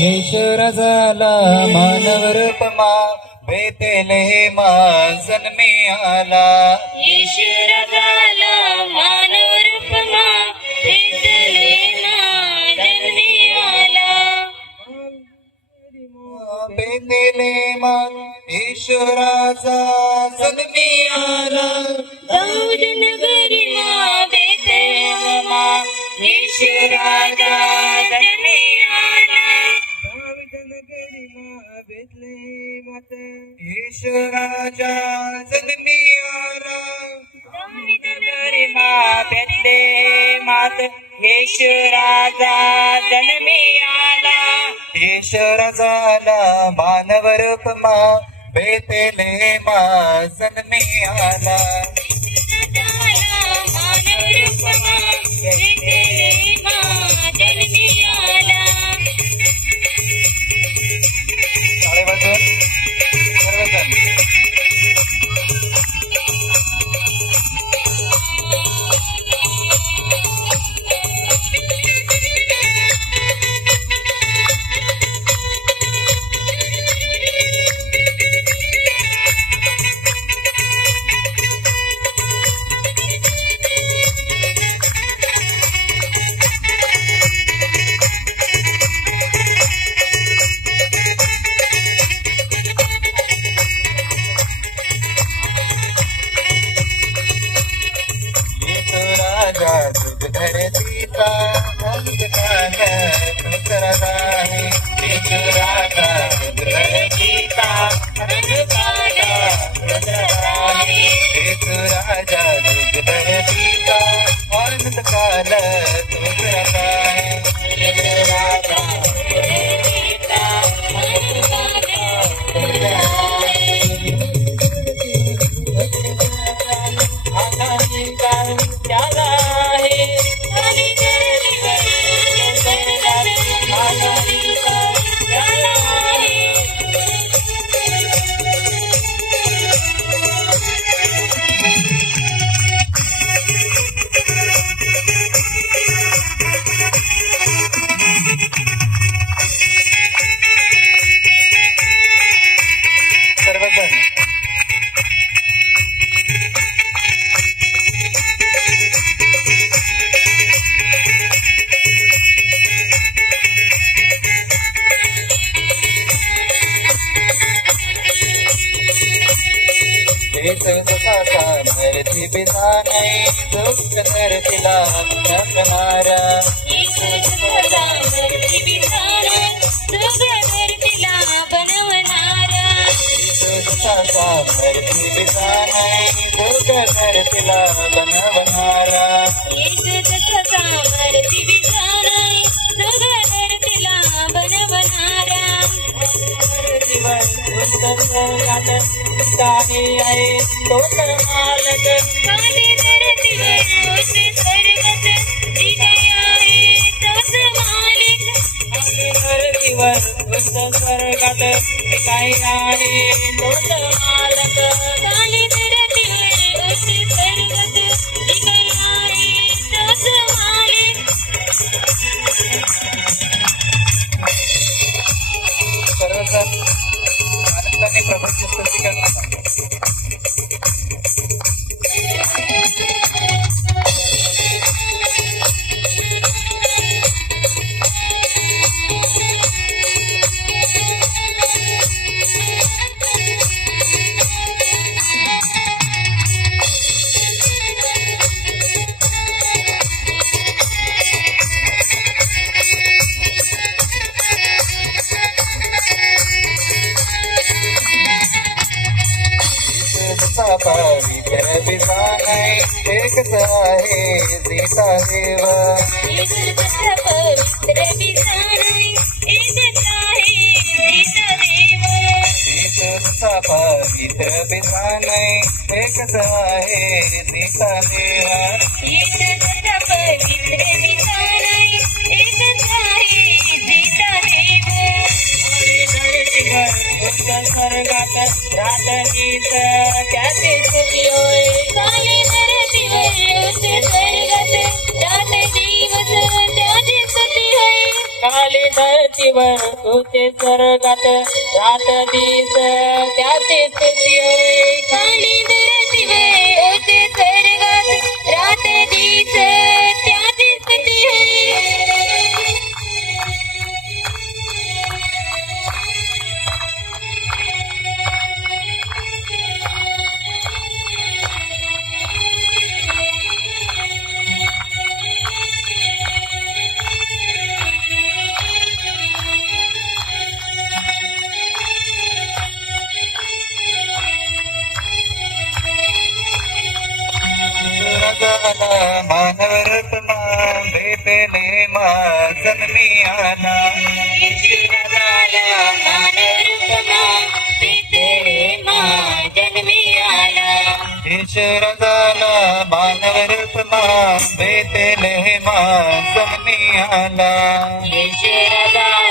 ईश्वर झाला मानव रूपमा बेतेले मा जन्मी आला. ईश्वर झाला मानव रूपमा बेतेले मा जन्मी आला. बेतेले मा ईश्वराचा जन्मी आला. दाऊद नगरी मा बेतेले मा ईश्वराचा जन्मी आला. ईश्वराच्या जन्मी आला. दाऊद नगरी मा बेतलेहमात ईश्वराचा जन्मी आला. ईश्वर झाला मानव रूपमा बेतेलेमा जन्मी आला. मानव रूपमा बेतलेहमा जन्मी आला. टाळे वाजवून सर्वजण. राजा तुझ धरतीचा अंधकार तुझरा आहे. राजा तुझ धरतीचा अंधकार तुझरा आहे. राजा तुझ धरतीचा अंधकार तुझरा आहे. राजा सर्वजण. मरती बिना नाही दुःख धरतीला नसणारा. मरती बिना नाही दुःख धरतीला बनवणारा. मरती बनवणारा. आहे तोच मालक. खाली धरतीवर उंच स्वर्गात जिथे आहे तोच मालिक. धरतीवर उंच स्वर्गात काही आहे तोच मालक. खाली धरतीवर उंच स्वर्गात जिथे आहे तोच मालिक. सर्वजण आनंदाने प्रभूची स्तुती करतात. पवित्र पिता नाही एकच आहे सीता देव. पवित्र पिता नाही एकच आहे सीता देव. पवित्र पिता नाही एकच आहे सीता देव. पवित्र पिता नाही एकच आहे सीता देव. स्वर्गात रातनीच त्याचे स्तुती होय. खाली धरतीवर उंच स्वर्गात रात दिवस त्याची स्तुती होय. खाली धरतीवर तुझे स्वर्गात रात दिस त्याची स्तुती होय. खाली धरतीवर होते स्वर्गात रात दिस त्याची स्तुती होय. झाला मानवरत्मा बेतलेहमा जन्मी आला. ईश्वर झाला मानवरूपमा बेथलेहमा जन्मी आला. ईश्वर झाला मानवरत्मा बेतलेहमा जन्मी आला. ईश्वर झाला